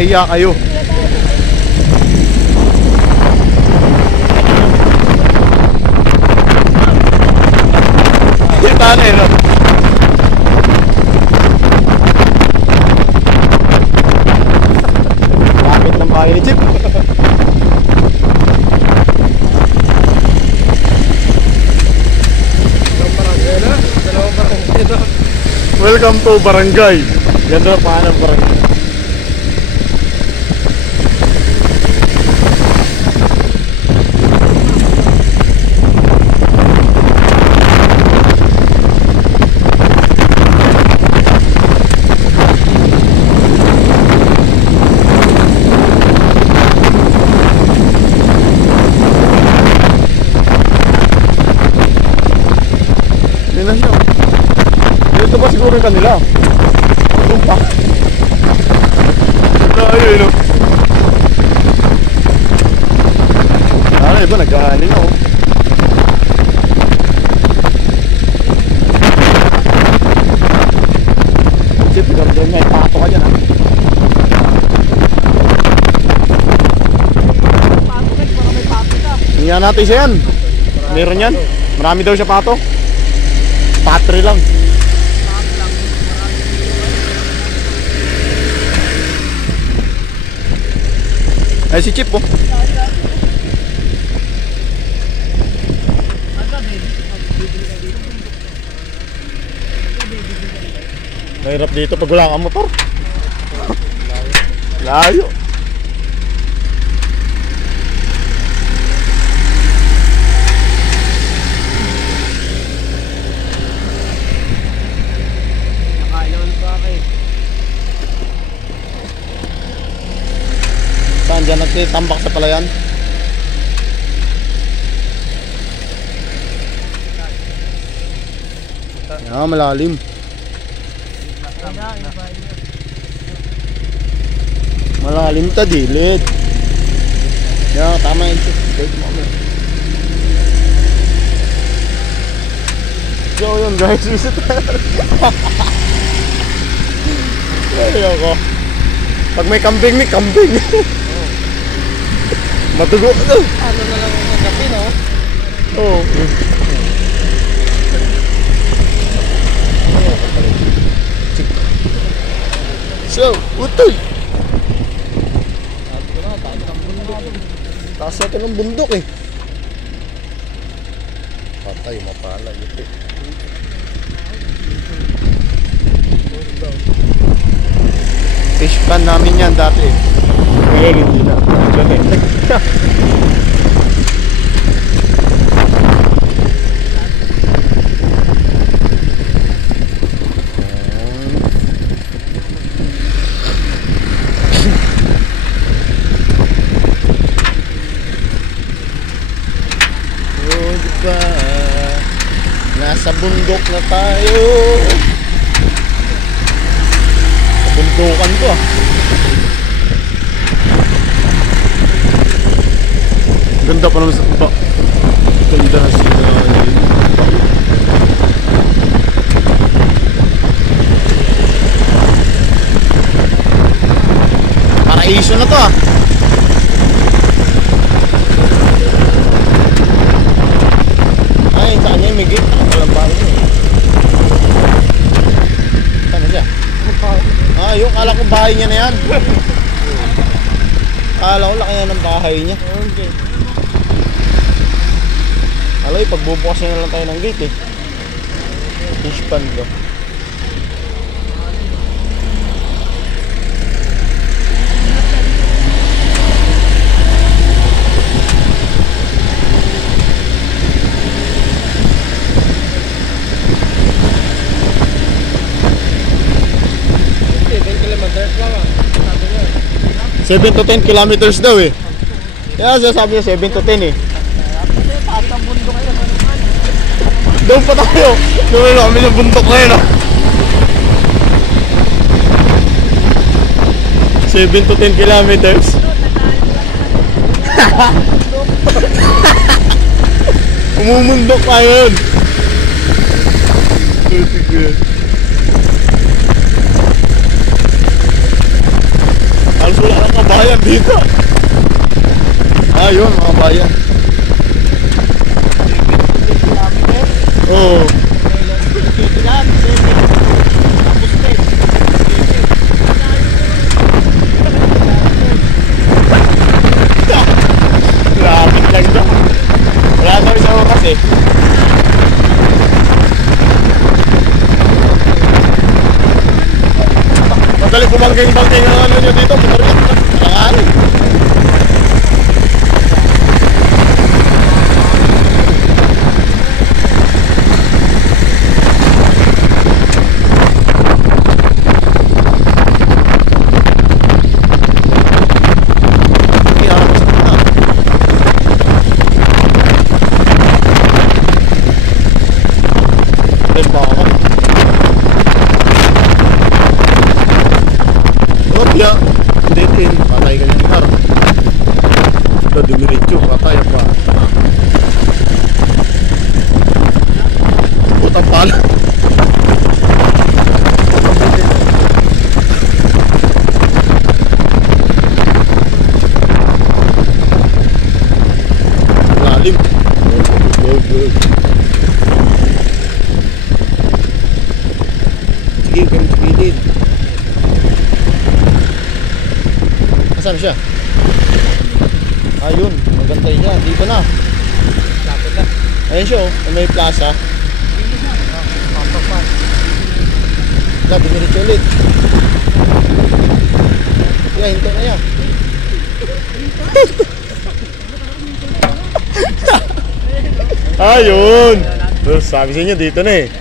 mahiya kayo. Kita na eh, no? Bakit ng bahay ni Chip? Welcome to Barangay. Ganda pa ng barangay. Dito ba siguro yung kanila? Doon pa. Ayun, no? Ano, iba nag-aanin ako. Chip, ganda nga, ipato ka dyan, ha? Tingnan natin siya yan. Meron yan. Marami daw siya pato. Patri lang. Ay, si Chip, oh. Mahirap dito pag wala kang motor. Layo. Saan dyan nagtitambak sa palayan? Ah, malalim. Malalim ta dilid. Yan, tama yun. So yun guys, visit. Ayoko. Pag may kambing, may kambing. Matugo. Ano na lang ang gabi, no? Oo. So, utoy. Taas natin ng bundok eh. Patay, mapala ito. Fish pan namin yan dati. Ngayon hindi na. Nasa bundok na tayo. Bundukan ko ah. Ganda pa naman sa baba. Ganda na sila. Paraiso na to ah. Ay, sa kanya yung may gate. Walang bahay niya eh. Saan na siya? Ah, yung kala ko bahay niya na yan. Kala ko laki yan ng bahay niya. Okay. Alay, pagbubukas na lang tayo ng gate eh. Fish pond ko. Kilometers 7 to 10 kilometers daw eh. Kaya sabi niya 7 to 10 eh. Doon pa tayo. Doon kami ng bundok na yun ah. 7 to 10 kilometers. Umumundok pa yun. Halos wala dito. Ayun mga bayan. Oo. Lapit lang dyan. Wala kami sa oras eh. Madali bumangking-bangking ang ano nyo dito. Malanganin. Ya, detin, patay ka niyan par. Ito dumiretso, patay pa. Putang pala. Lalim. Sige, kami speedin. Saan siya? Ayun, magantay niya. Dito na. Lapit na. Ayun siya oh, may plaza. Wala, dumiretso ulit. Kaya, hinto na yan. Ayun! Sabi sa inyo, dito na eh.